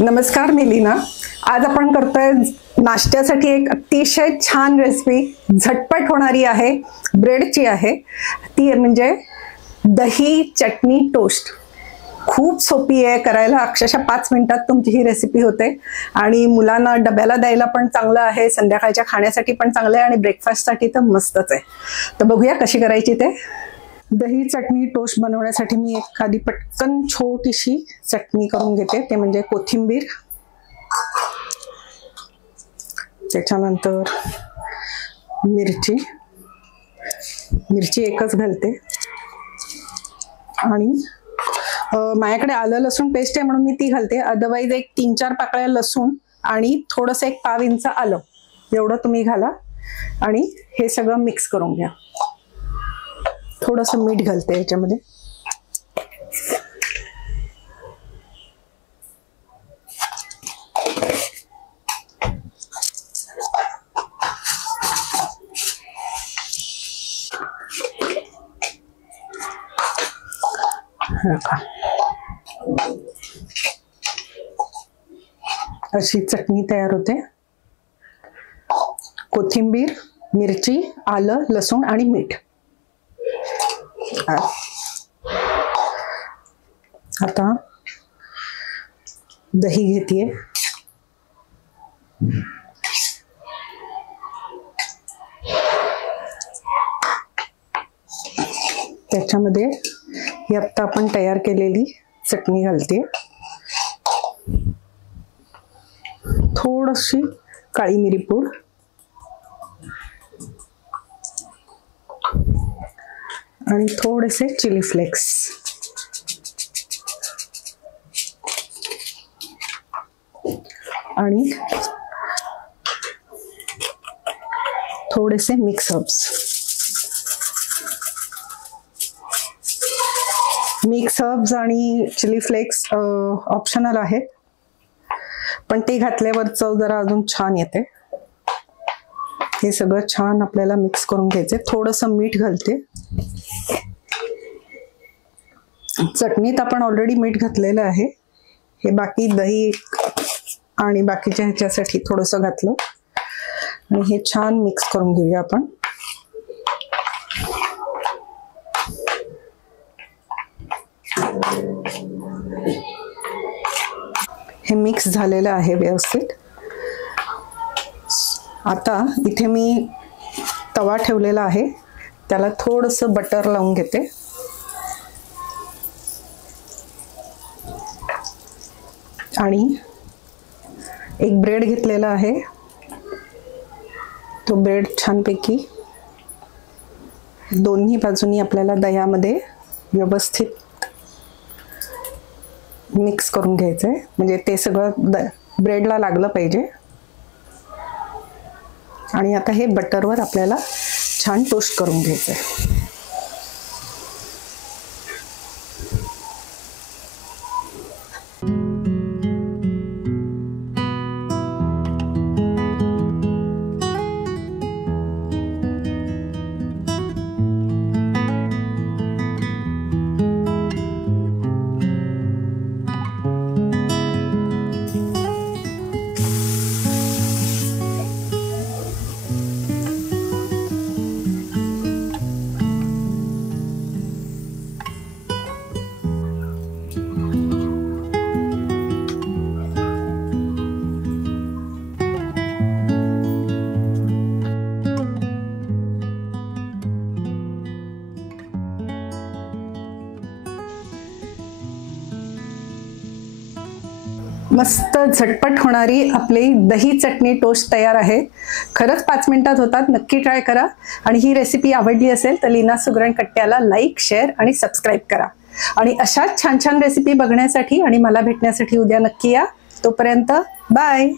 नमस्कार, मी लीना। आज आपण करतोय नाश्त्यासाठी एक अतिशय छान रेसिपी, झटपट होणारी आहे, ब्रेडची आहे। ती म्हणजे दही चटणी टोस्ट। खूप सोपी आहे करायला, अक्षरशः 5 मिनिटात तुमची ही रेसिपी होते आणि मुलांना डब्याला द्यायला पण चांगलं आहे, संध्याकाळच्या खाण्यासाठी पण चांगलं आहे आणि ब्रेकफास्टसाठी तर मस्तच आहे। तर बघूया कशी करायची ते। दही चटणी टोस्ट बनवण्यासाठी मी एक आधी पटकन छोटीशी चटणी करून घेते, ते म्हणजे कोथिंबीर, त्याच्यानंतर मिरची एकच घालते आणि माझ्याकडे आलं लसूण पेस्ट आहे म्हणून मी ती घालते। अदरवाइज एक 3-4 पाकळ्या लसूण आणि थोडंसं 1 पाव इंच आलं एवढं तुम्ही घाला आणि हे सगळं मिक्स करून घ्या। थोडंसं मीठ घालते याच्यामध्ये। अशी चटणी तयार होते। कोथिंबीर, मिरची, आलं, लसूण आणि मीठ। आता दही घेतेय, त्याच्यामध्ये ही आता आपण तयार केलेली चटणी घालते, थोडीशी काळी मिरी पूड आणि थोडेसे चिली फ्लेक्स आणि थोडेसे मिक्स हर्ब्स। मिक्स हर्ब्स आणि चिली फ्लेक्स ऑप्शनल आहेत, पण ते घातल्यावर चव जरा अजून छान येते। हे सगळं छान आपल्याला मिक्स करून घ्यायचे। थोडंसं मीठ घालते, चटणीत आपण ऑलरेडी मीठ घातलेलं आहे, हे बाकी दही आणि बाकीच्या ह्याच्यासाठी थोडंसं घातलं आणि हे छान मिक्स करून घेऊया आपण। हे मिक्स झालेलं आहे व्यवस्थित। आता इथे मी तवा ठेवलेला आहे, त्याला थोडंसं बटर लावून घेते आणि एक ब्रेड घेतलेला आहे, तो ब्रेड छानपैकी दोन्ही बाजूनी आपल्याला दह्यामध्ये व्यवस्थित मिक्स करून घ्यायचंय, म्हणजे ते सगळं ब्रेडला लागलं पाहिजे। आणि आता हे बटरवर आपल्याला छान टोस्ट करून घ्यायचंय। मस्त झटपट होणारी आपली दही चटणी टोस्ट तयार आहे। खरंच 5 मिनिटात होतात, नक्की ट्राय करा। आणि ही रेसिपी आवडली असेल तर लीना सुगरण कट्ट्याला लाईक, शेअर आणि सबस्क्राईब करा। आणि अशाच छान छान रेसिपी बघण्यासाठी आणि मला भेटण्यासाठी उद्या नक्की या। तोपर्यंत बाय।